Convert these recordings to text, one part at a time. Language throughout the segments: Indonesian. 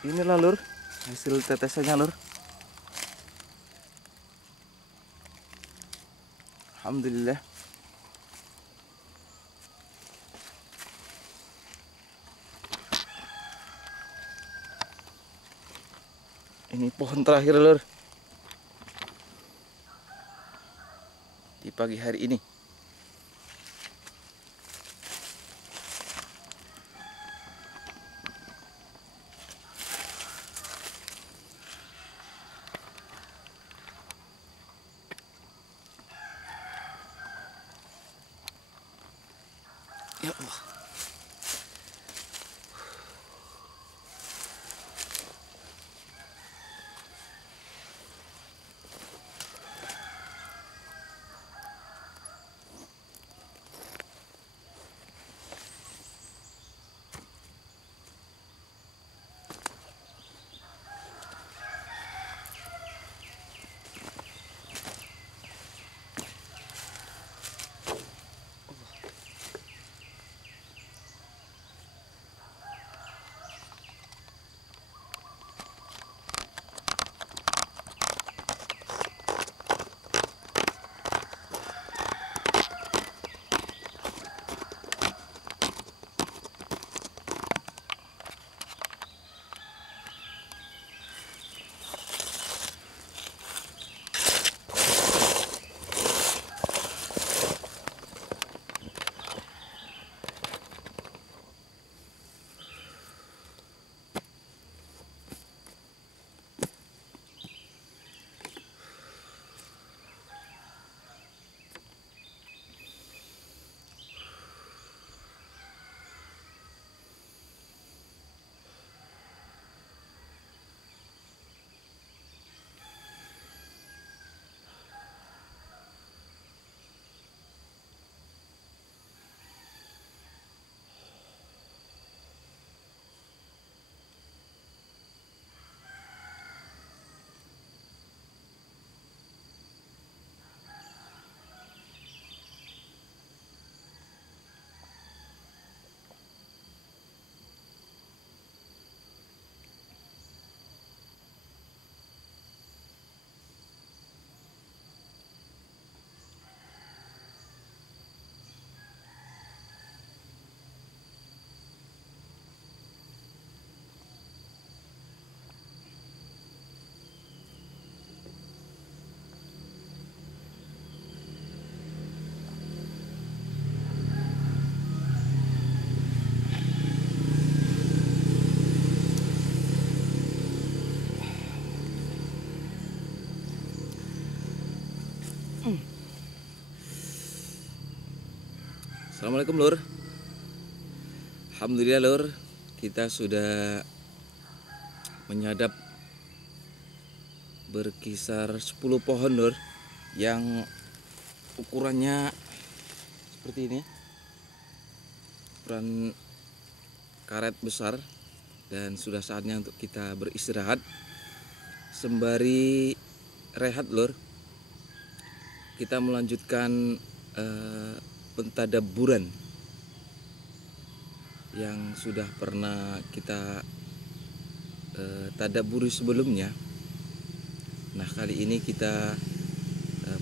Inilah lur, hasil tetesannya lur. Alhamdulillah. Ini pohon terakhir lur di pagi hari ini. Ya Allah. Assalamualaikum lur. Alhamdulillah lur, kita sudah menyadap berkisar 10 pohon lur yang ukurannya seperti ini, ukuran karet besar, dan sudah saatnya untuk kita beristirahat sembari rehat lur. Kita melanjutkan pentadaburan yang sudah pernah kita tadaburi sebelumnya. Nah, kali ini kita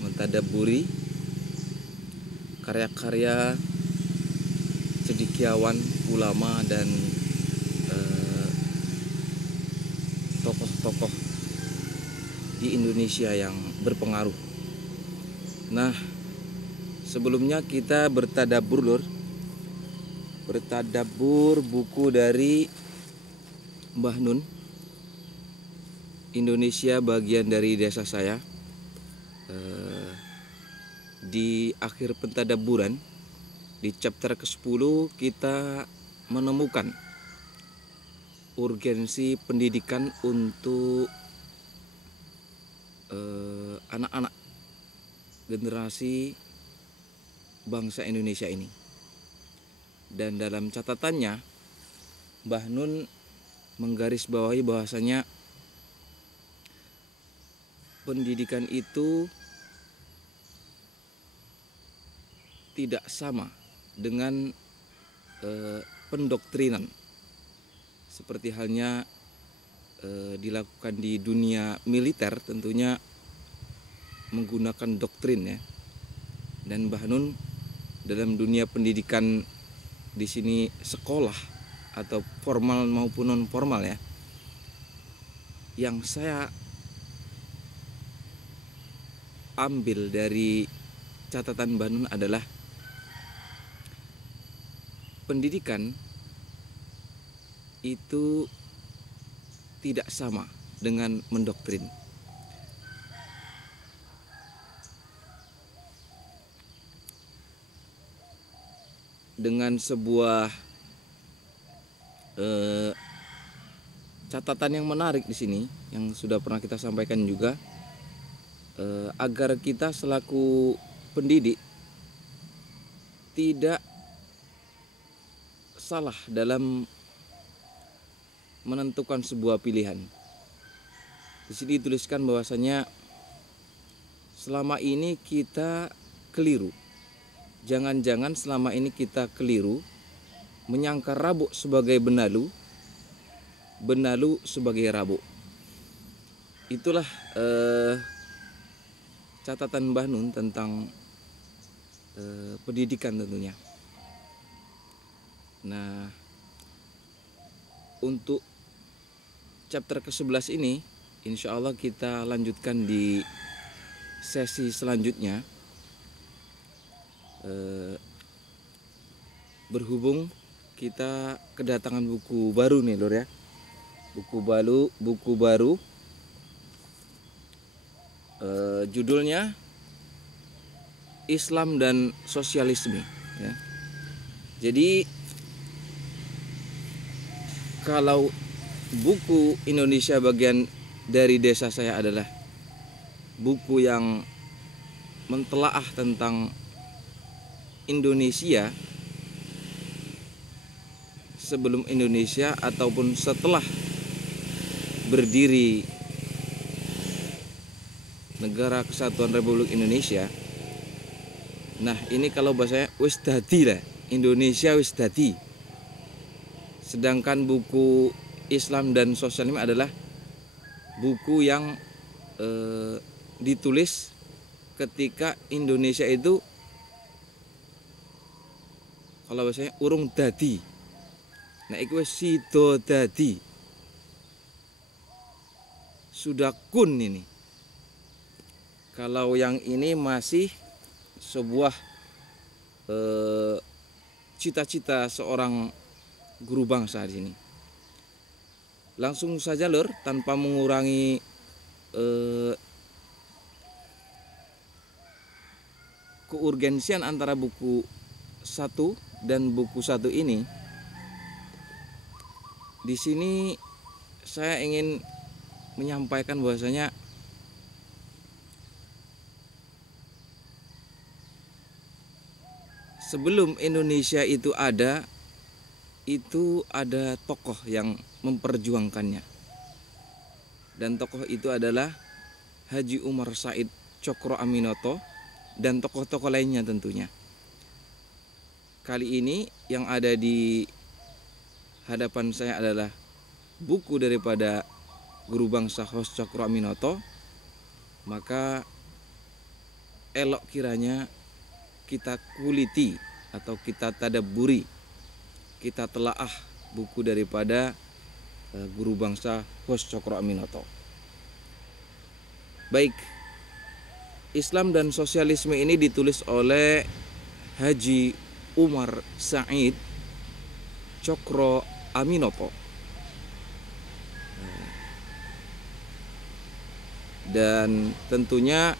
mentadaburi karya-karya cendekiawan, ulama, dan tokoh-tokoh di Indonesia yang berpengaruh. Nah, sebelumnya kita bertadabur lur, bertadabur buku dari Mbah Nun, Indonesia bagian dari desa saya. Di akhir pentadaburan di chapter ke-10 kita menemukan urgensi pendidikan untuk anak-anak generasi bangsa Indonesia ini. Dan dalam catatannya Mbah Nun menggarisbawahi bahwasanya pendidikan itu tidak sama dengan pendoktrinan, seperti halnya dilakukan di dunia militer tentunya menggunakan doktrin ya. Dan Mbah Nun dalam dunia pendidikan di sini sekolah atau formal maupun non formal ya. Yang saya ambil dari catatan Mbah Nun adalah pendidikan itu tidak sama dengan mendoktrin. Dengan sebuah catatan yang menarik di sini yang sudah pernah kita sampaikan juga, agar kita selaku pendidik tidak salah dalam menentukan sebuah pilihan. Di sini dituliskan bahwasanya selama ini kita keliru. Jangan-jangan selama ini kita keliru menyangka rabuk sebagai benalu, benalu sebagai rabuk. Itulah catatan Mbah Nun tentang pendidikan tentunya. Nah, untuk chapter ke-11 ini insya Allah kita lanjutkan di sesi selanjutnya. Berhubung kita kedatangan buku baru nih Lur ya. Buku baru judulnya Islam dan Sosialisme ya. Jadi kalau buku Indonesia bagian dari desa saya adalah buku yang mentelaah tentang Indonesia sebelum Indonesia ataupun setelah berdiri Negara Kesatuan Republik Indonesia. Nah, ini kalau bahasanya wis dadi lah, Indonesia wis dadi. Sedangkan buku Islam dan Sosialisme adalah buku yang ditulis ketika Indonesia itu kalau bahasanya urung dadi. Nah, iku wis sida dadi. Sudah kun ini. Kalau yang ini masih sebuah cita-cita seorang guru bangsa di sini. Langsung saja Lur, tanpa mengurangi keurgensian antara buku 1 dan buku 1 ini. Di sini saya ingin menyampaikan bahwasanya sebelum Indonesia itu ada tokoh yang memperjuangkannya. Dan tokoh itu adalah Haji Umar Said Tjokroaminoto dan tokoh-tokoh lainnya tentunya. Kali ini yang ada di hadapan saya adalah buku daripada guru bangsa Hos Tjokroaminoto. Maka elok kiranya kita kuliti atau kita tadabburi, kita telaah buku daripada guru bangsa Hos Tjokroaminoto. Baik, Islam dan Sosialisme ini ditulis oleh Haji Umar Said Tjokroaminoto. Dan tentunya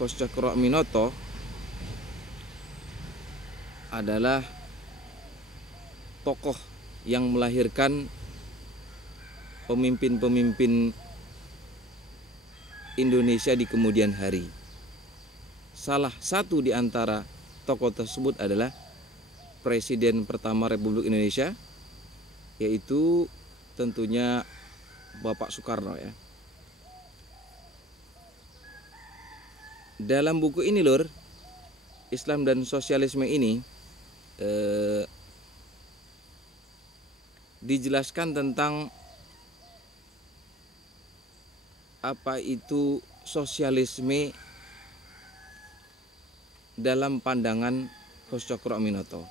Hos Tjokroaminoto adalah tokoh yang melahirkan pemimpin-pemimpin Indonesia di kemudian hari. Salah satu di antara tokoh tersebut adalah Presiden pertama Republik Indonesia, yaitu tentunya Bapak Soekarno ya. Dalam buku ini Lur, Islam dan Sosialisme ini dijelaskan tentang apa itu sosialisme dalam pandangan Coach Cokroaminoto.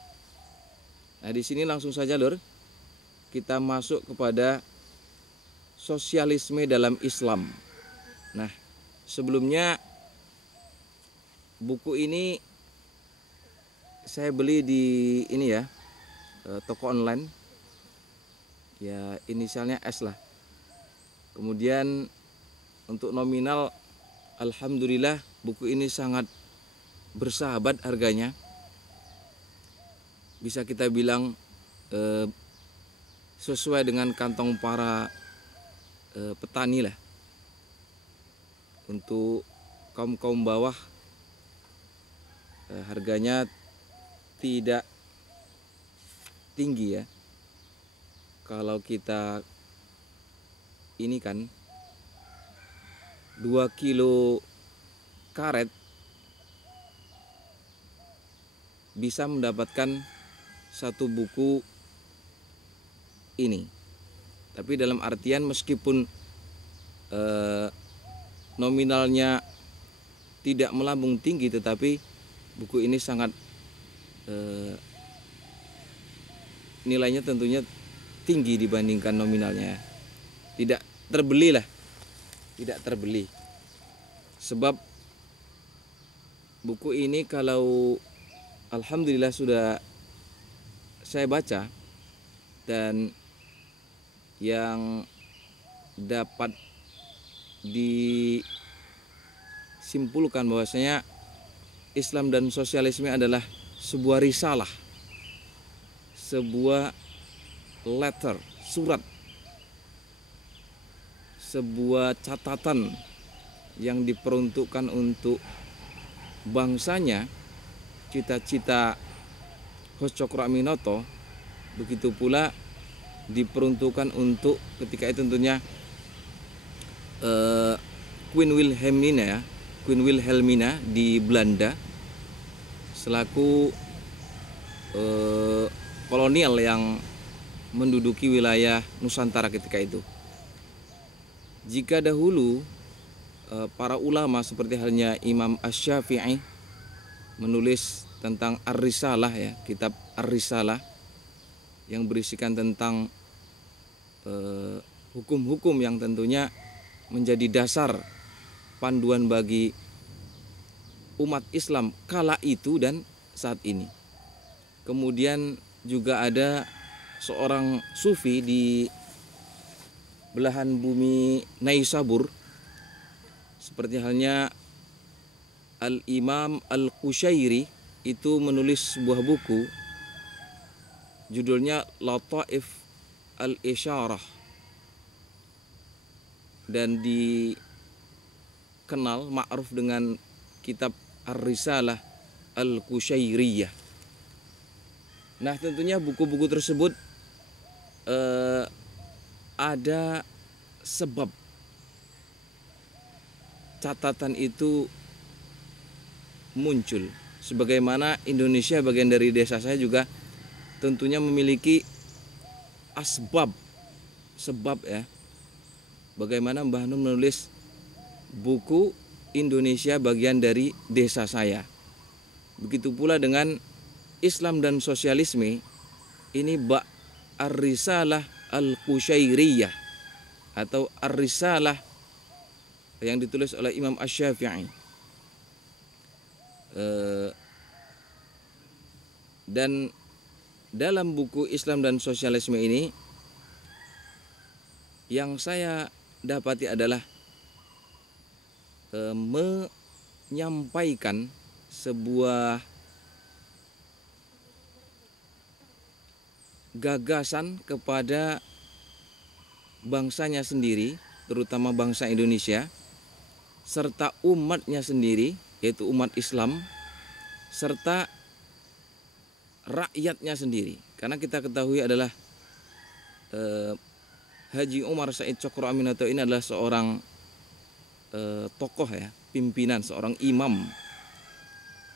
Nah, di sini langsung saja Lur, kita masuk kepada sosialisme dalam Islam. Nah, sebelumnya buku ini saya beli di ini ya, toko online. Ya, inisialnya S lah. Kemudian untuk nominal, alhamdulillah buku ini sangat bersahabat harganya. Bisa kita bilang sesuai dengan kantong para petani lah. Untuk kaum bawah harganya tidak tinggi ya. Kalau kita ini kan 2 kilo karet bisa mendapatkan satu buku ini. Tapi dalam artian meskipun nominalnya tidak melambung tinggi, tetapi buku ini sangat nilainya tentunya tinggi dibandingkan nominalnya. Tidak terbeli lah, tidak terbeli. Sebab buku ini kalau alhamdulillah sudah saya baca, dan yang dapat disimpulkan bahwasanya Islam dan sosialisme adalah sebuah risalah, sebuah letter, surat, sebuah catatan yang diperuntukkan untuk bangsanya. Cita-cita Coach Cokroaminoto begitu pula diperuntukkan untuk ketika itu tentunya Queen Wilhelmina di Belanda selaku kolonial yang menduduki wilayah Nusantara ketika itu. Jika dahulu para ulama seperti halnya Imam Asy-Syafi'i menulis tentang Ar-Risalah ya, kitab Ar-Risalah yang berisikan tentang hukum-hukum yang tentunya menjadi dasar panduan bagi umat Islam kala itu dan saat ini. Kemudian juga ada seorang sufi di belahan bumi Naisabur seperti halnya Al-Imam Al-Qushairi, itu menulis sebuah buku judulnya Lataif Al-Isyarah dan dikenal ma'ruf dengan kitab Ar-Risalah Al-Qushairiyah. Nah, tentunya buku-buku tersebut ada sebab catatan itu muncul. Sebagaimana Indonesia bagian dari desa saya juga tentunya memiliki sebab ya. Bagaimana Mbah Nun menulis buku Indonesia bagian dari desa saya. Begitu pula dengan Islam dan sosialisme, ini Ar-Risalah Al-Qushairiyah atau Ar-Risalah yang ditulis oleh Imam Asy-Syafi'i. Dan dalam buku Islam dan sosialisme ini yang saya dapati adalah menyampaikan sebuah gagasan kepada bangsanya sendiri, terutama bangsa Indonesia, serta umatnya sendiri, yaitu umat Islam, serta rakyatnya sendiri. Karena kita ketahui adalah Haji Umar Said Cokroaminoto ini adalah seorang tokoh ya, pimpinan, seorang imam,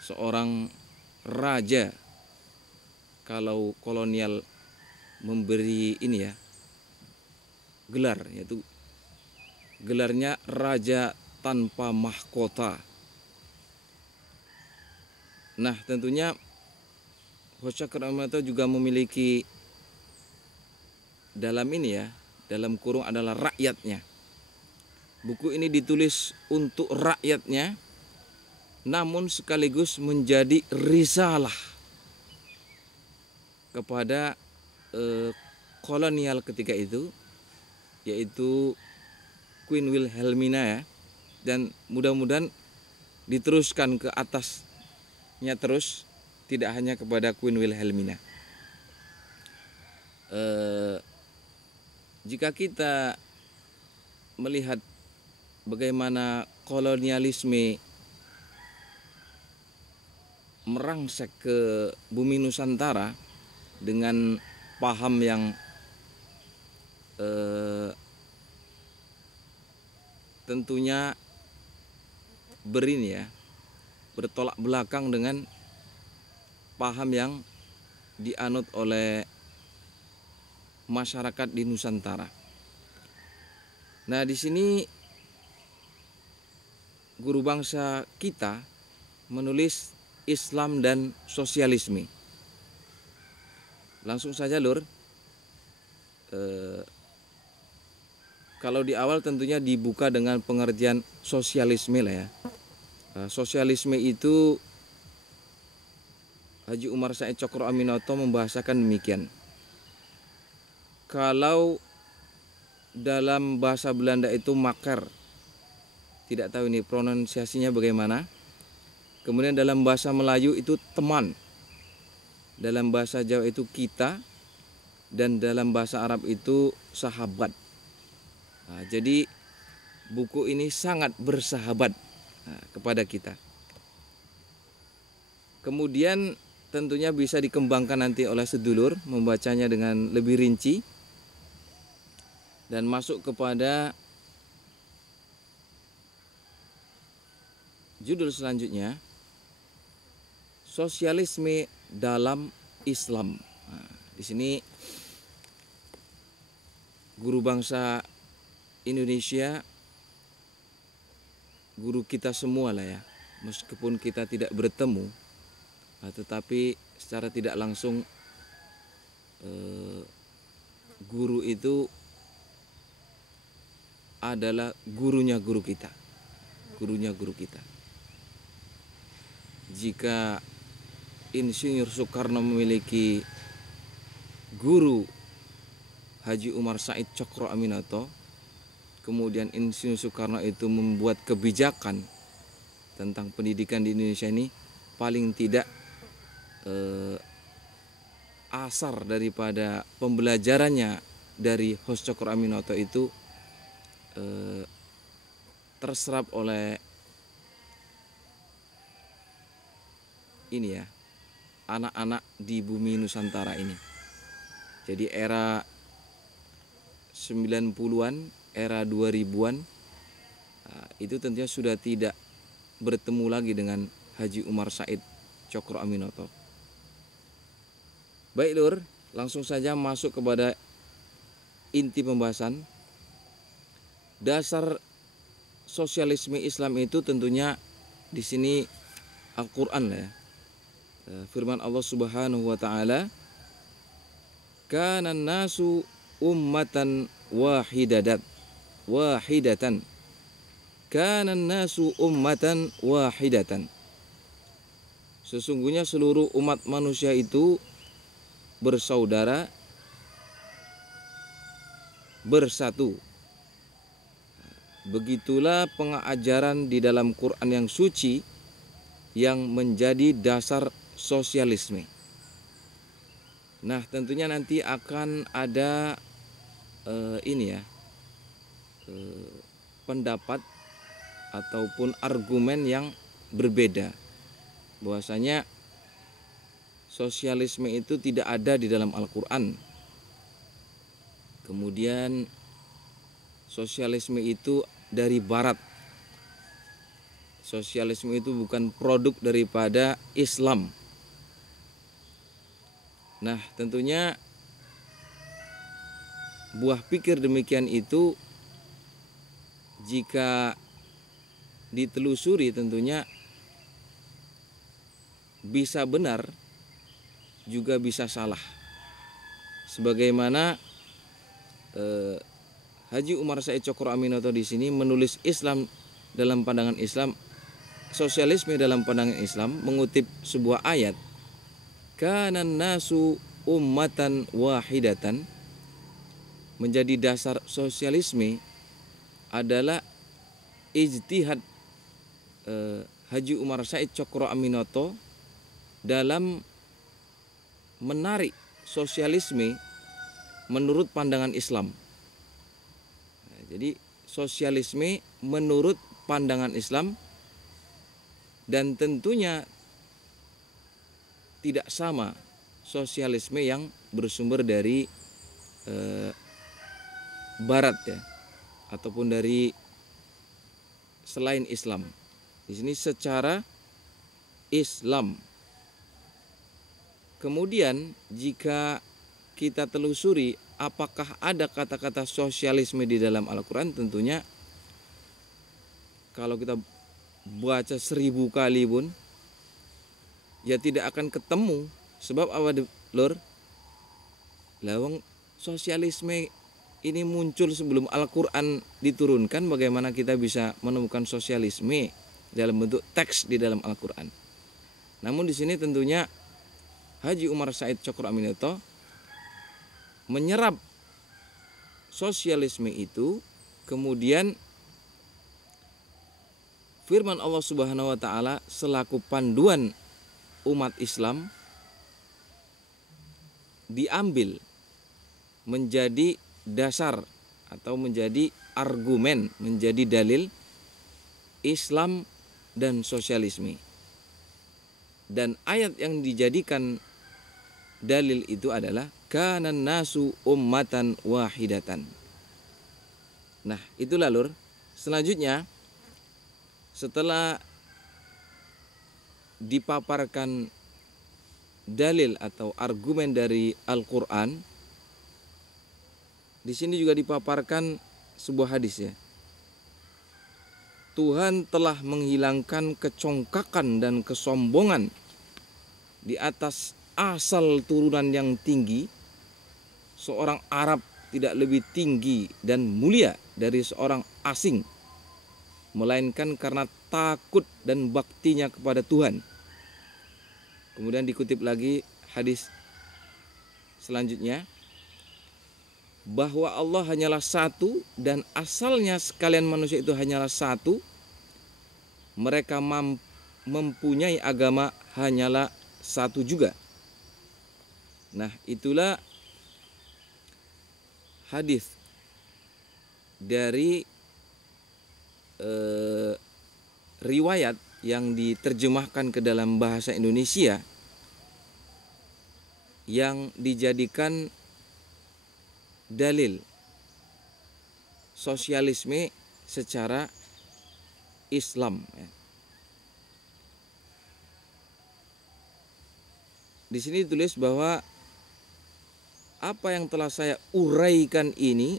seorang raja. Kalau kolonial memberi ini ya, gelar, yaitu gelarnya Raja Tanpa Mahkota. Nah, tentunya Hoca Aminoto juga memiliki dalam ini ya, dalam kurung adalah rakyatnya. Buku ini ditulis untuk rakyatnya, namun sekaligus menjadi risalah kepada kolonial ketika itu, yaitu Queen Wilhelmina ya, dan mudah-mudahan diteruskan ke atasnya terus, tidak hanya kepada Queen Wilhelmina. Jika kita melihat bagaimana kolonialisme merangsek ke bumi Nusantara dengan paham yang tentunya bertolak belakang dengan paham yang dianut oleh masyarakat di Nusantara. Nah, di sini guru bangsa kita menulis Islam dan sosialisme. Langsung saja Lur, kalau di awal tentunya dibuka dengan pengertian sosialisme lah ya. Sosialisme itu Haji Umar Said Tjokro Aminoto membahasakan demikian. Kalau dalam bahasa Belanda itu maker, tidak tahu ini pronunciasinya bagaimana. Kemudian dalam bahasa Melayu itu teman, dalam bahasa Jawa itu kita, dan dalam bahasa Arab itu sahabat. Nah, jadi buku ini sangat bersahabat kepada kita. Kemudian tentunya bisa dikembangkan nanti oleh sedulur membacanya dengan lebih rinci dan masuk kepada judul selanjutnya, sosialisme dalam Islam. Nah, di sini guru bangsa Indonesia, guru kita semua lah ya, meskipun kita tidak bertemu, tetapi secara tidak langsung guru itu adalah gurunya guru kita. Jika Insinyur Soekarno memiliki guru Haji Umar Said Tjokro Aminoto, kemudian Insinyur Soekarno itu membuat kebijakan tentang pendidikan di Indonesia ini, paling tidak asar daripada pembelajarannya dari Hos Tjokro Aminoto itu terserap oleh ini ya, anak-anak di bumi Nusantara ini. Jadi era 90-an, era 2000-an, itu tentunya sudah tidak bertemu lagi dengan Haji Umar Said Tjokro Aminoto. Baik Lur, langsung saja masuk kepada inti pembahasan. Dasar sosialisme Islam itu tentunya di sini Al-Qur'an ya. Firman Allah Subhanahu wa taala, "Kanan nasu ummatan wahidatan. Kanan nasu ummatan wahidatan." Sesungguhnya seluruh umat manusia itu bersaudara, bersatu. Begitulah pengajaran di dalam Quran yang suci yang menjadi dasar sosialisme. Nah, tentunya nanti akan ada pendapat ataupun argumen yang berbeda, bahwasanya sosialisme itu tidak ada di dalam Al-Quran. Kemudian sosialisme itu dari barat. Sosialisme itu bukan produk daripada Islam. Nah, tentunya buah pikir demikian itu jika ditelusuri tentunya bisa benar juga bisa salah. Sebagaimana Haji Umar Said Cokroaminoto di sini menulis Islam dalam pandangan Islam, sosialisme dalam pandangan Islam, mengutip sebuah ayat, kanan nasu ummatan wahidatan, menjadi dasar sosialisme adalah ijtihad Haji Umar Said Cokroaminoto dalam menarik sosialisme menurut pandangan Islam. Nah, jadi sosialisme menurut pandangan Islam, dan tentunya tidak sama sosialisme yang bersumber dari Barat ya, ataupun dari selain Islam. Di sini secara Islam. Kemudian jika kita telusuri apakah ada kata-kata sosialisme di dalam Al-Quran, tentunya kalau kita baca 1000 kali pun ya tidak akan ketemu. Sebab apa lur? Lawang sosialisme ini muncul sebelum Al-Quran diturunkan, bagaimana kita bisa menemukan sosialisme dalam bentuk teks di dalam Al-Quran? Namun di sini tentunya Haji Umar Said Cokroaminoto menyerap sosialisme itu, kemudian firman Allah Subhanahu wa taala selaku panduan umat Islam diambil menjadi dasar atau menjadi argumen, menjadi dalil Islam dan sosialisme. Dan ayat yang dijadikan dalil itu adalah kanan nasu ummatan wahidatan. Nah, itulah lur. Selanjutnya setelah dipaparkan dalil atau argumen dari Al-Qur'an, di sini juga dipaparkan sebuah hadis ya. Tuhan telah menghilangkan kecongkakan dan kesombongan di atas asal turunan yang tinggi. Seorang Arab tidak lebih tinggi dan mulia dari seorang asing, melainkan karena takut dan baktinya kepada Tuhan. Kemudian dikutip lagi hadis selanjutnya, bahwa Allah hanyalah satu dan asalnya sekalian manusia itu hanyalah satu. Mereka mempunyai agama hanyalah satu juga. Nah, itulah hadis dari riwayat yang diterjemahkan ke dalam bahasa Indonesia yang dijadikan dalil sosialisme secara Islam. Di sini ditulis bahwa apa yang telah saya uraikan ini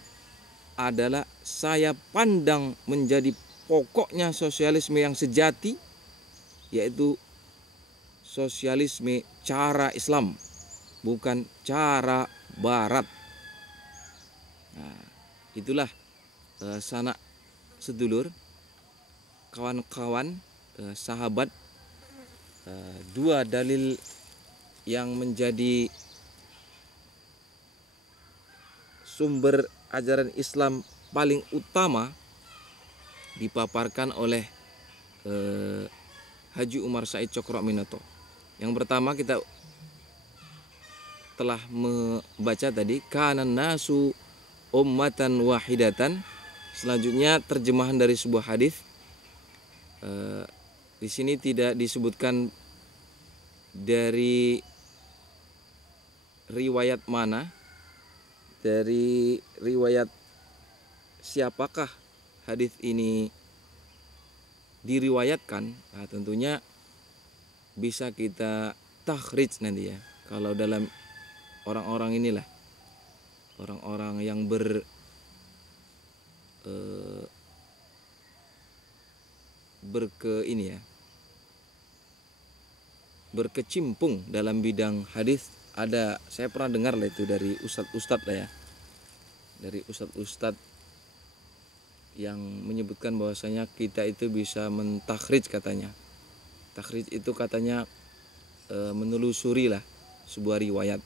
adalah saya pandang menjadi pokoknya sosialisme yang sejati, yaitu sosialisme cara Islam, bukan cara Barat. Nah, itulah sanak sedulur, kawan-kawan, sahabat, dua dalil yang menjadi sumber ajaran Islam paling utama dipaparkan oleh Haji Umar Said Cokroaminoto. Yang pertama kita telah membaca tadi, kanan nasu ummatan wahidatan. Selanjutnya terjemahan dari sebuah hadis. Di sini tidak disebutkan dari riwayat mana, dari riwayat siapakah hadis ini diriwayatkan. Nah, tentunya bisa kita takhrij nanti ya. Kalau dalam orang-orang inilah, orang-orang yang berkecimpung dalam bidang hadis. Ada, saya pernah dengar lah itu dari ustadz lah ya, dari ustadz yang menyebutkan bahwasanya kita itu bisa mentakhrij katanya. Takhrij itu katanya menelusuri lah sebuah riwayat.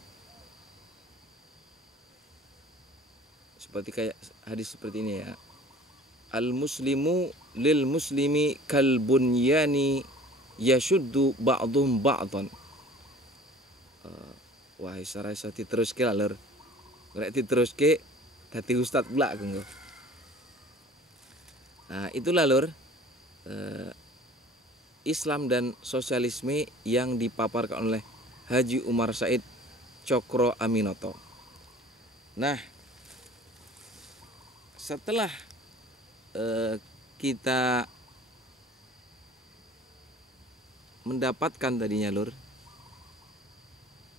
Seperti kayak hadis seperti ini ya. Al muslimu lil muslimi kal bunyani yashuddu ba'dhum ba'dhan. Wah, isa diteruske lah lur. Rek diteruske dadi ustad pula aku. Nah, itulah lur Islam dan sosialisme yang dipaparkan oleh Haji Umar Said Cokro Aminoto. Nah, setelah kita mendapatkan tadinya lur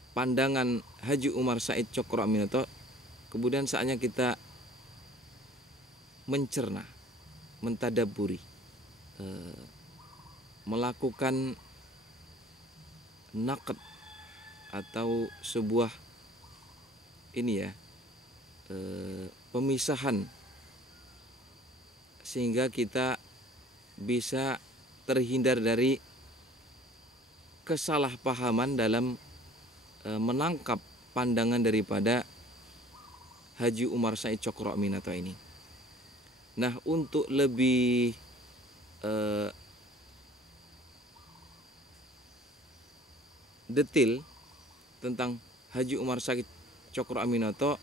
pandangan Haji Umar Said Cokro Aminoto, kemudian saatnya kita mencerna, mentadaburi, melakukan naqd atau sebuah pemisahan, sehingga kita bisa terhindar dari kesalahpahaman dalam menangkap pandangan daripada Haji Umar Said Cokro Aminoto ini. Nah, untuk lebih detail tentang Haji Umar Said Cokro Aminoto,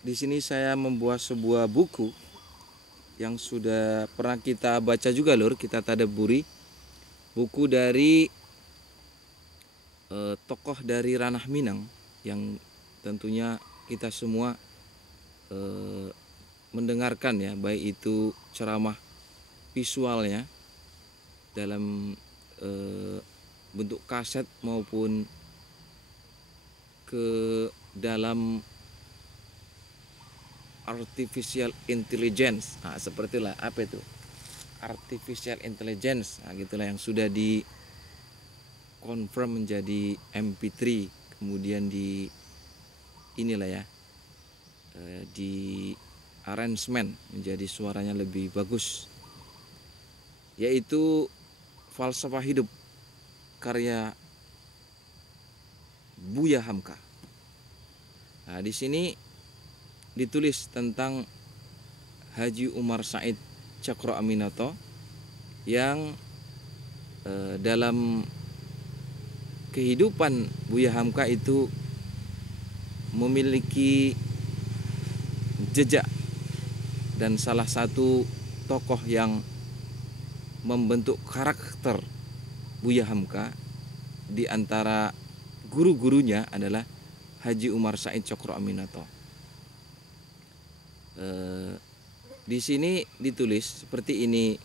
di sini saya membuat sebuah buku yang sudah pernah kita baca juga lur, kita tadaburi. Buku dari tokoh dari ranah Minang yang tentunya kita semua mendengarkan ya, baik itu ceramah visualnya dalam bentuk kaset maupun ke dalam artificial intelligence. Nah, sepertilah apa itu artificial intelligence, nah gitulah, yang sudah di confirm menjadi MP3, kemudian di di arrangement menjadi suaranya lebih bagus, yaitu Falsafah Hidup karya Buya Hamka. Nah, di sini ditulis tentang Haji Umar Said Cokro Aminoto yang dalam kehidupan Buya Hamka itu memiliki jejak dan salah satu tokoh yang membentuk karakter Buya Hamka di antara guru-gurunya adalah Haji Umar Said Cokro Aminoto. Di sini ditulis seperti ini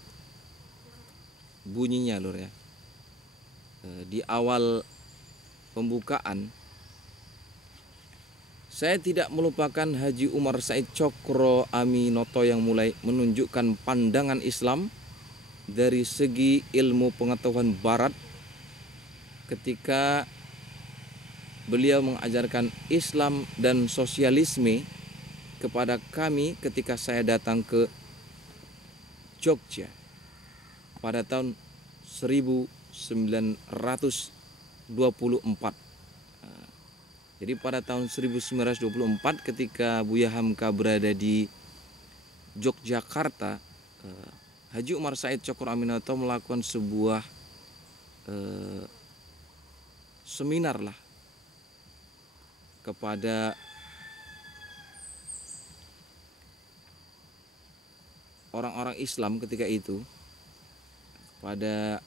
bunyinya lur ya. Di awal pembukaan, saya tidak melupakan Haji Umar Said Cokro Aminoto yang mulai menunjukkan pandangan Islam dari segi ilmu pengetahuan barat ketika beliau mengajarkan Islam dan sosialisme kepada kami ketika saya datang ke Jogja pada tahun 1924. Jadi pada tahun 1924 ketika Buya Hamka berada di Yogyakarta, Haji Umar Said Cokro Aminoto melakukan sebuah seminar lah kepada orang-orang Islam ketika itu, pada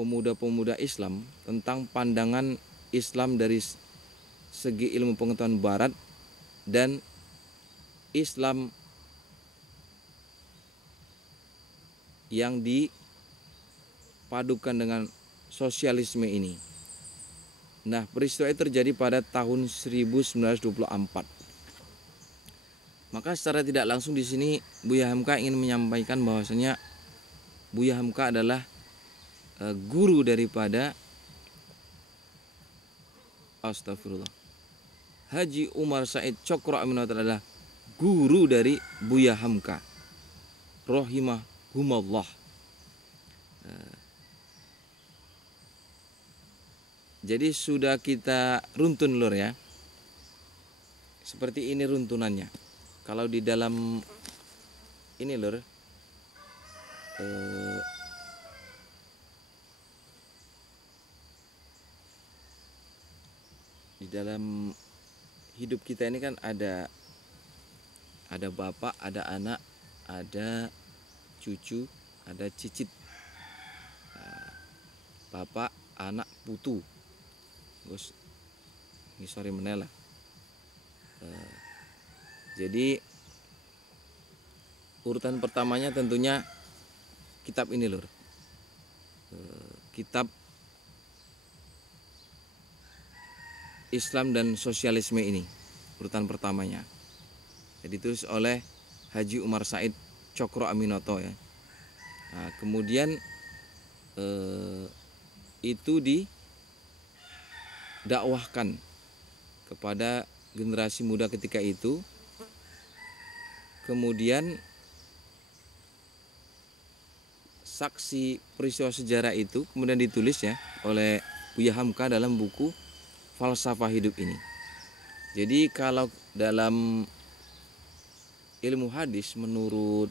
pemuda-pemuda Islam, tentang pandangan Islam dari segi ilmu pengetahuan barat dan Islam yang dipadukan dengan sosialisme ini. Nah, peristiwa itu terjadi pada tahun 1924. Maka secara tidak langsung di sini Buya Hamka ingin menyampaikan bahwasanya Buya Hamka adalah guru daripada astagfirullah. Haji Umar Said Cokro Aminoto adalah guru dari Buya Hamka rahimahumullah. Jadi sudah kita runtun lur ya. Seperti ini runtunannya. Kalau di dalam ini lur, di dalam hidup kita ini kan ada bapak, ada anak, ada cucu, ada cicit. Bapak, anak, putu. Gus, ini sorry menela. Jadi urutan pertamanya tentunya kitab ini lur, kitab Islam dan Sosialisme ini, urutan pertamanya. Jadi ditulis oleh Haji Umar Said Cokro Aminoto ya. Nah, kemudian itu didakwahkan kepada generasi muda ketika itu. Kemudian saksi peristiwa sejarah itu kemudian ditulis ya oleh Buya Hamka dalam buku Falsafah Hidup ini. Jadi kalau dalam ilmu hadis menurut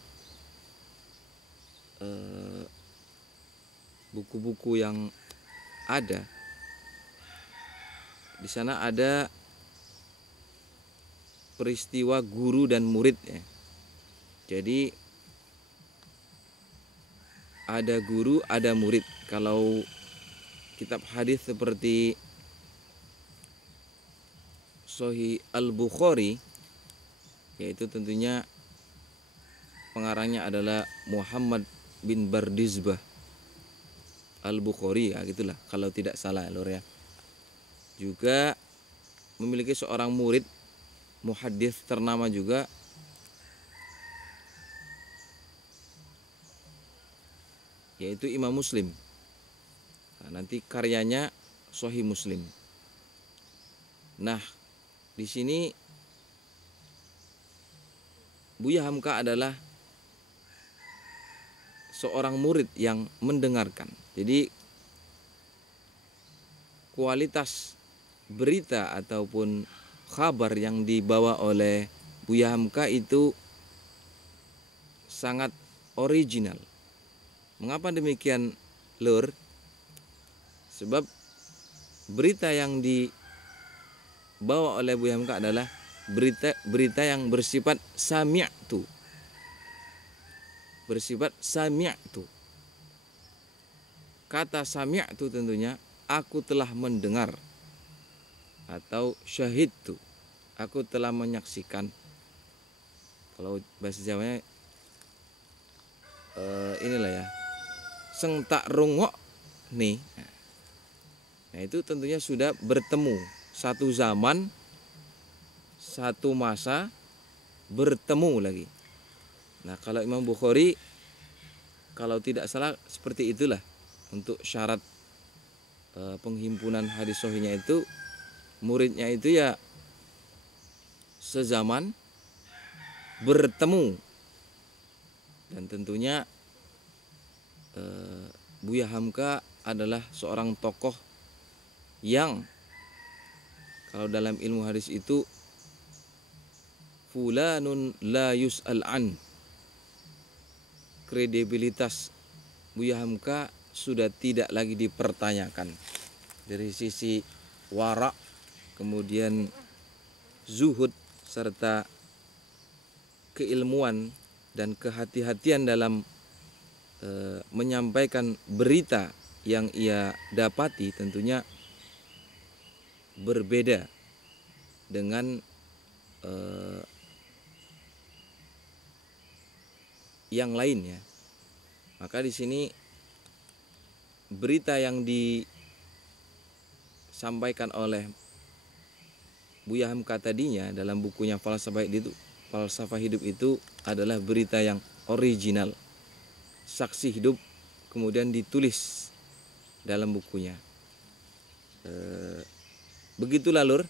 buku-buku yang ada, di sana ada peristiwa guru dan murid ya. Jadi ada guru, ada murid. Kalau kitab hadis seperti Sahih Al-Bukhari, yaitu tentunya pengarangnya adalah Muhammad bin Bardizbah Al-Bukhari ya, gitulah kalau tidak salah lur ya. Juga memiliki seorang murid muhaddits ternama juga, yaitu Imam Muslim. Nah, nanti karyanya Sahih Muslim. Nah, di sini Buya Hamka adalah seorang murid yang mendengarkan. Jadi kualitas berita ataupun kabar yang dibawa oleh Buya Hamka itu sangat original. Mengapa demikian lur? Sebab berita yang dibawa oleh Buya Hamka adalah berita yang bersifat sami'tu. Bersifat sami'tu. Kata sami'tu tentunya aku telah mendengar, atau syahidtu, aku telah menyaksikan. Kalau bahasa Jawanya inilah ya, seng tak rungok nih. Nah itu tentunya sudah bertemu, satu zaman, satu masa, bertemu lagi. Nah kalau Imam Bukhari, kalau tidak salah seperti itulah untuk syarat penghimpunan hadis sahihnya itu, muridnya itu ya sezaman, bertemu. Dan tentunya Buya Hamka adalah seorang tokoh yang kalau dalam ilmu hadis itu fulanun la yus'al an. Kredibilitas Buya Hamka sudah tidak lagi dipertanyakan dari sisi wara, kemudian zuhud, serta keilmuan dan kehati-hatian dalam menyampaikan berita yang ia dapati tentunya berbeda dengan yang lainnya. Maka di sini berita yang disampaikan oleh Buya Hamka tadinya dalam bukunya Falsafah Hidup itu adalah berita yang original, saksi hidup kemudian ditulis dalam bukunya. Begitulah Lur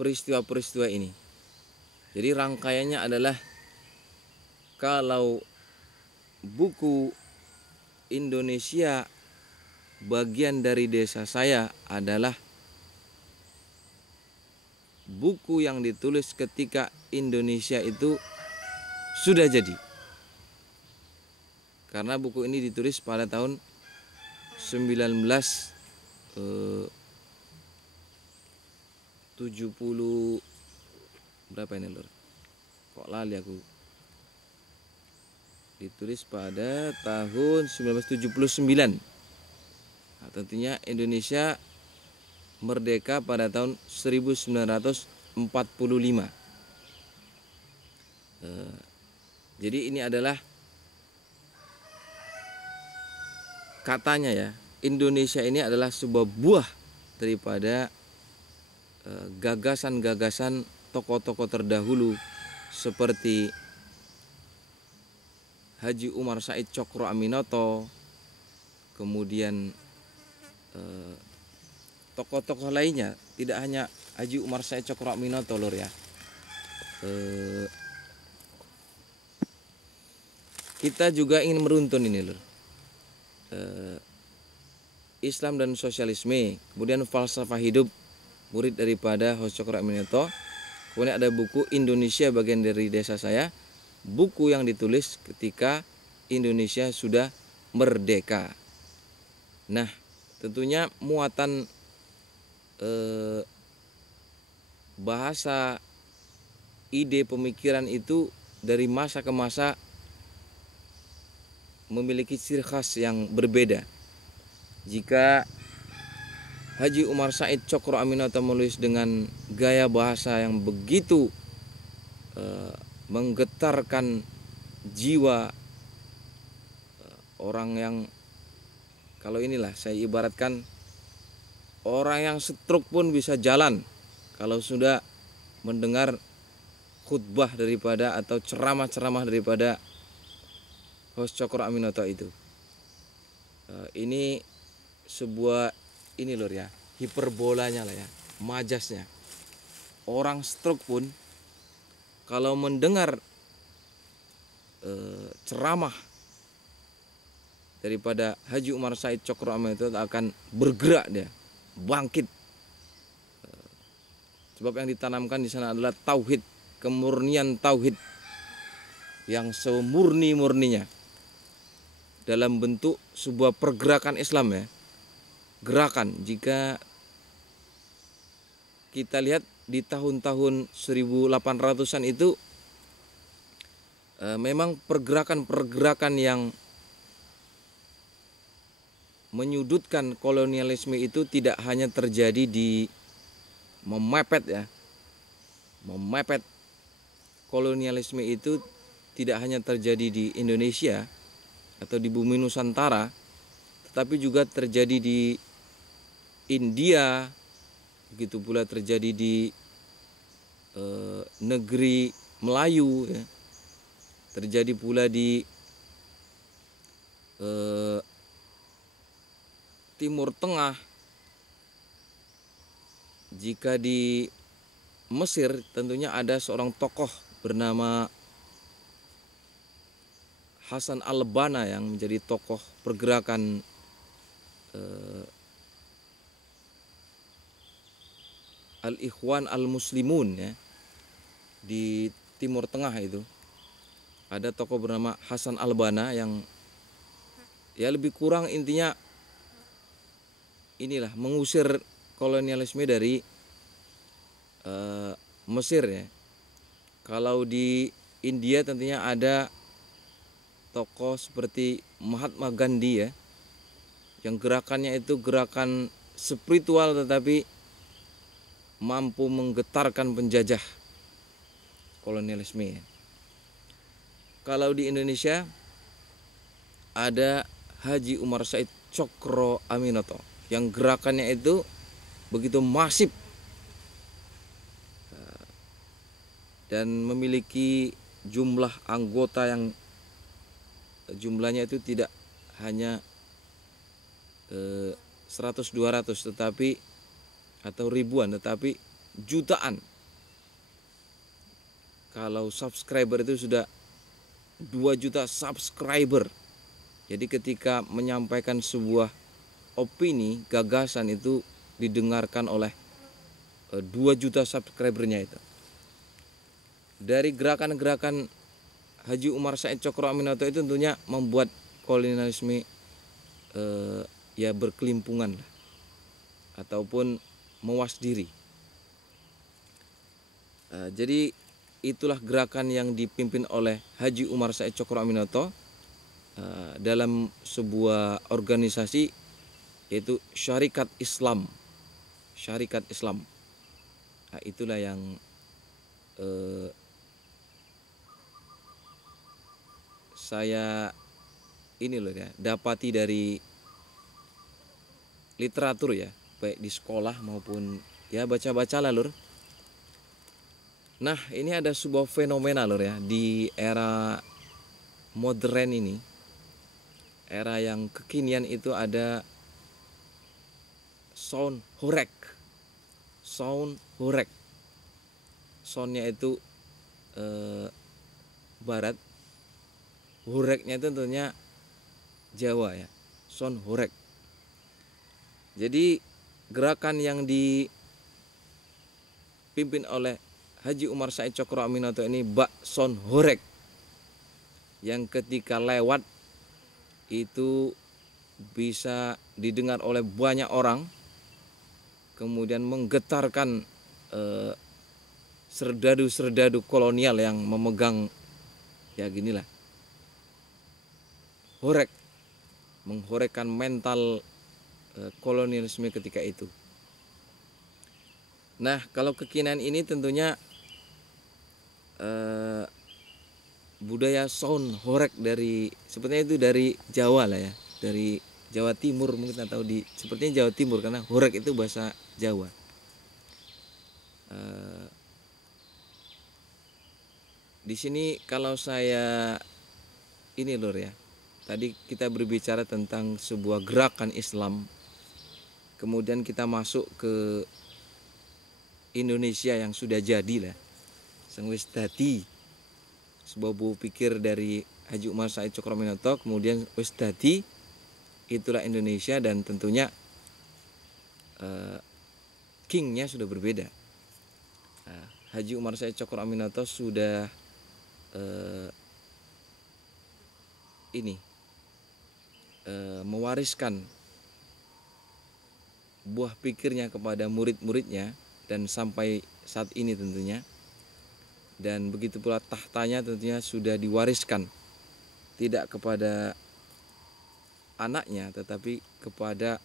peristiwa-peristiwa ini. Jadi rangkaiannya adalah, kalau buku Indonesia bagian dari desa saya adalah buku yang ditulis ketika Indonesia itu sudah jadi. Karena buku ini ditulis pada tahun 1970 berapa ini Lur? Kok lali aku. Ditulis pada tahun 1979. Nah, tentunya Indonesia merdeka pada tahun 1945. Jadi ini adalah katanya ya, Indonesia ini adalah sebuah buah daripada gagasan-gagasan tokoh-tokoh terdahulu seperti Haji Umar Said Tjokroaminoto, kemudian tokoh-tokoh lainnya, tidak hanya Haji Umar Said Tjokroaminoto Lur ya. Kita juga ingin meruntun ini Lur, Islam dan sosialisme, kemudian falsafah hidup murid daripada Host Tjokroaminoto. Kemudian ada buku Indonesia bagian dari desa saya, buku yang ditulis ketika Indonesia sudah merdeka. Nah, tentunya muatan bahasa, ide, pemikiran itu dari masa ke masa memiliki ciri khas yang berbeda. Jika Haji Umar Said Tjokroaminoto menulis dengan gaya bahasa yang begitu menggetarkan jiwa orang yang, kalau inilah saya ibaratkan, orang yang stroke pun bisa jalan kalau sudah mendengar khutbah daripada atau ceramah-ceramah daripada Host Tjokroaminoto itu. Ini sebuah ini Lur ya, hiperbolanya lah ya, majasnya. Orang stroke pun kalau mendengar ceramah daripada Haji Umar Said Tjokroaminoto akan bergerak, dia bangkit. Sebab yang ditanamkan di sana adalah tauhid, kemurnian tauhid yang semurni-murninya dalam bentuk sebuah pergerakan Islam ya. Gerakan, jika kita lihat di tahun-tahun 1800-an itu memang pergerakan-pergerakan yang menyudutkan kolonialisme itu tidak hanya terjadi di memepet kolonialisme itu tidak hanya terjadi di Indonesia atau di bumi Nusantara, tetapi juga terjadi di India, begitu pula terjadi di negeri Melayu ya. Terjadi pula di Timur Tengah. Jika di Mesir tentunya ada seorang tokoh bernama Hasan al-Banna yang menjadi tokoh pergerakan Al-Ikhwan Al-Muslimun ya. Di Timur Tengah itu ada tokoh bernama Hasan al-Banna yang ya lebih kurang intinya inilah mengusir kolonialisme dari Mesir ya. Kalau di India tentunya ada tokoh seperti Mahatma Gandhi ya, yang gerakannya itu gerakan spiritual tetapi mampu menggetarkan penjajah kolonialisme ya. Kalau di Indonesia ada Haji Umar Said Tjokroaminoto yang gerakannya itu begitu masif dan memiliki jumlah anggota yang jumlahnya itu tidak hanya 100-200 tetapi atau ribuan, tetapi jutaan. Kalau subscriber itu sudah 2 juta subscriber. Jadi ketika menyampaikan sebuah opini, gagasan itu didengarkan oleh 2 juta subscribernya itu. Dari gerakan-gerakan Haji Umar Said Cokroaminoto itu tentunya membuat kolonialisme ya berkelimpungan lah, ataupun mawas diri. Jadi itulah gerakan yang dipimpin oleh Haji Umar Said Cokroaminoto dalam sebuah organisasi yaitu Syarikat Islam. Syarikat Islam. Nah, itulah yang saya ini loh ya, dapati dari literatur ya, baik di sekolah maupun ya baca-baca lah lur. Nah, ini ada sebuah fenomena lur ya, di era modern ini, era yang kekinian itu ada sound horeg. Sound horeg. Soundnya itu barat, horegnya itu tentunya Jawa ya, sound horeg. Jadi gerakan yang dipimpin oleh Haji Umar Said Cokroaminoto ini bak sound horeg, yang ketika lewat itu bisa didengar oleh banyak orang, kemudian menggetarkan serdadu-serdadu kolonial yang memegang ya ginilah horeg, menghorekkan mental kolonialisme ketika itu. Nah, kalau kekinian ini tentunya budaya sound horeg dari sepertinya itu dari Jawa lah ya, dari Jawa Timur mungkin, atau di sepertinya Jawa Timur karena horeg itu bahasa Jawa. Di sini kalau saya ini lur ya, tadi kita berbicara tentang sebuah gerakan Islam, kemudian kita masuk ke Indonesia yang sudah jadi lah, sing wis dadi sebuah buku pikir dari Haji Umar Said Cokroaminoto, kemudian wis dadi, itulah Indonesia, dan tentunya kingnya sudah berbeda. Haji Umar Said Cokroaminoto sudah mewariskan buah pikirnya kepada murid-muridnya, dan sampai saat ini tentunya, dan begitu pula tahtanya tentunya sudah diwariskan tidak kepada anaknya tetapi kepada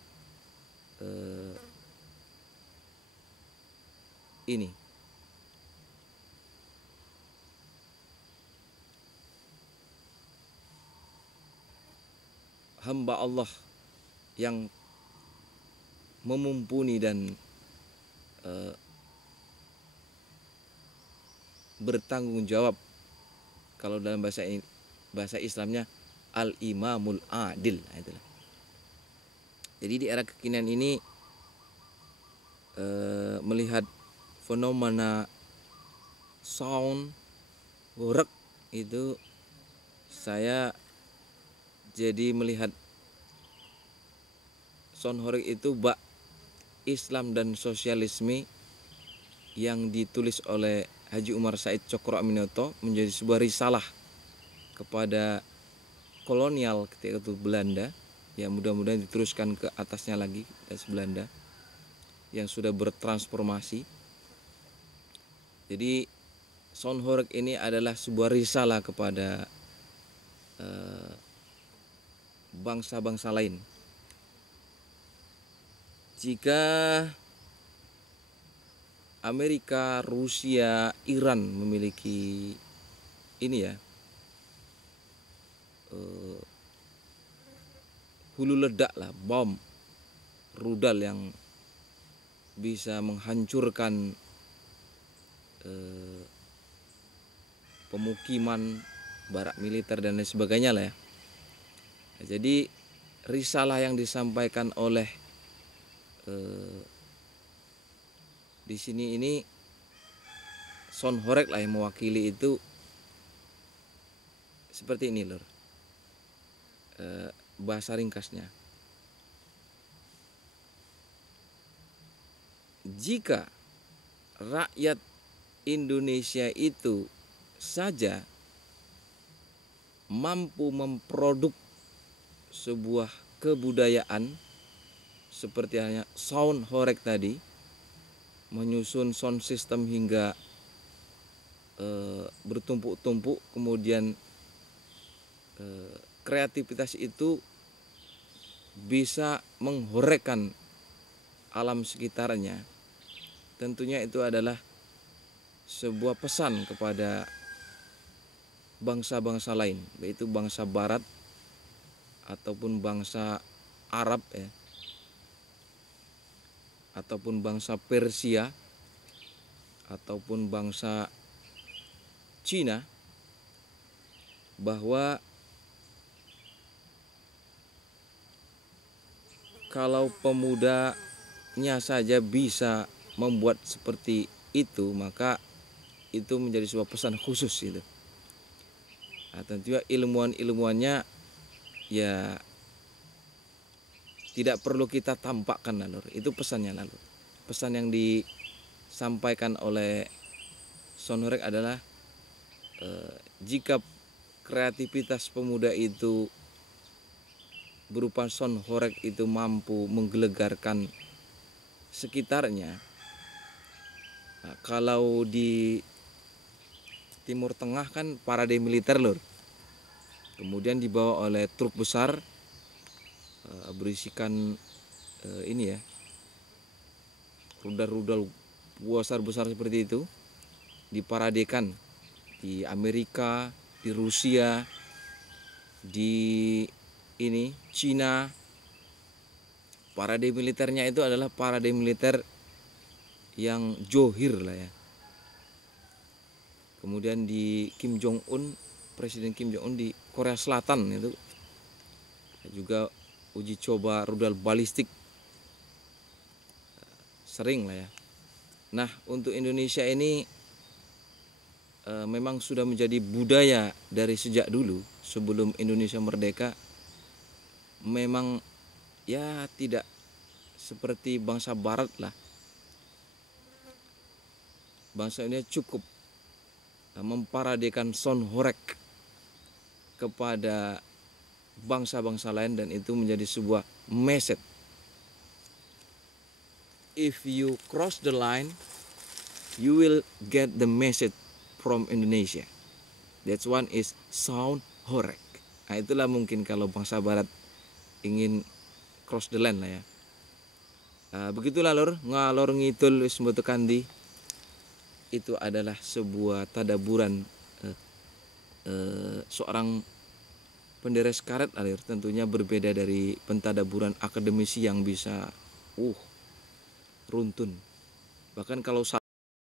hamba Allah yang memumpuni dan bertanggung jawab. Kalau dalam bahasa Islamnya al-imamul adil. Nah, itulah. Jadi di era kekinian ini melihat fenomena sound horeg itu, saya jadi melihat sound horeg itu bak Islam dan sosialisme yang ditulis oleh Haji Umar Said Cokroaminoto menjadi sebuah risalah kepada kolonial ketika itu Belanda, ya mudah-mudahan diteruskan ke atasnya lagi dari Belanda yang sudah bertransformasi. Jadi sound horeg ini adalah sebuah risalah kepada bangsa-bangsa lain. Jika Amerika, Rusia, Iran memiliki ini ya, hulu ledak lah, bom rudal yang bisa menghancurkan pemukiman, barak militer dan lain sebagainya lah ya. Jadi risalah yang disampaikan oleh di sini ini Son Horeg lah yang mewakili itu seperti ini lor, bahasa ringkasnya. Jika rakyat Indonesia itu saja mampu memproduk sebuah kebudayaan seperti hanya Son Horeg tadi, menyusun sound system hingga bertumpuk-tumpuk, kemudian kreativitas itu bisa menghorekkan alam sekitarnya. Tentunya itu adalah sebuah pesan kepada bangsa-bangsa lain, yaitu bangsa Barat ataupun bangsa Arab ya, ataupun bangsa Persia ataupun bangsa Cina, bahwa kalau pemudanya saja bisa membuat seperti itu, maka itu menjadi sebuah pesan khusus itu. Nah, tentunya ilmuannya ya tidak perlu kita tampakkan lalu. Itu pesannya lalu. Pesan yang disampaikan oleh Son Horeg adalah jika kreativitas pemuda itu berupa Son Horeg itu mampu menggelegarkan sekitarnya. Nah, kalau di Timur Tengah kan parade militer lor, kemudian dibawa oleh truk besar berisikan ini ya, rudal-rudal besar seperti itu, diparadekan di Amerika, di Rusia, di Cina. Parade militernya itu adalah parade militer yang johir lah ya. Kemudian di Presiden Kim Jong Un di Korea Selatan itu juga uji coba rudal balistik sering lah ya. Nah, untuk Indonesia ini memang sudah menjadi budaya dari sejak dulu sebelum Indonesia merdeka. Memang ya tidak seperti bangsa Barat lah. Bangsa ini cukup memparadekan Son Horeg kepada bangsa-bangsa lain, dan itu menjadi sebuah message. If you cross the line, you will get the message from Indonesia. That one is Son Horeg. Nah, itulah mungkin kalau bangsa Barat ingin cross the line lah ya. Begitulah lor, ngalor ngidul wis mboten kandi. Itu adalah sebuah tadaburan seorang penderes karet alir, tentunya berbeda dari pentadaburan akademisi yang bisa runtun. Bahkan kalau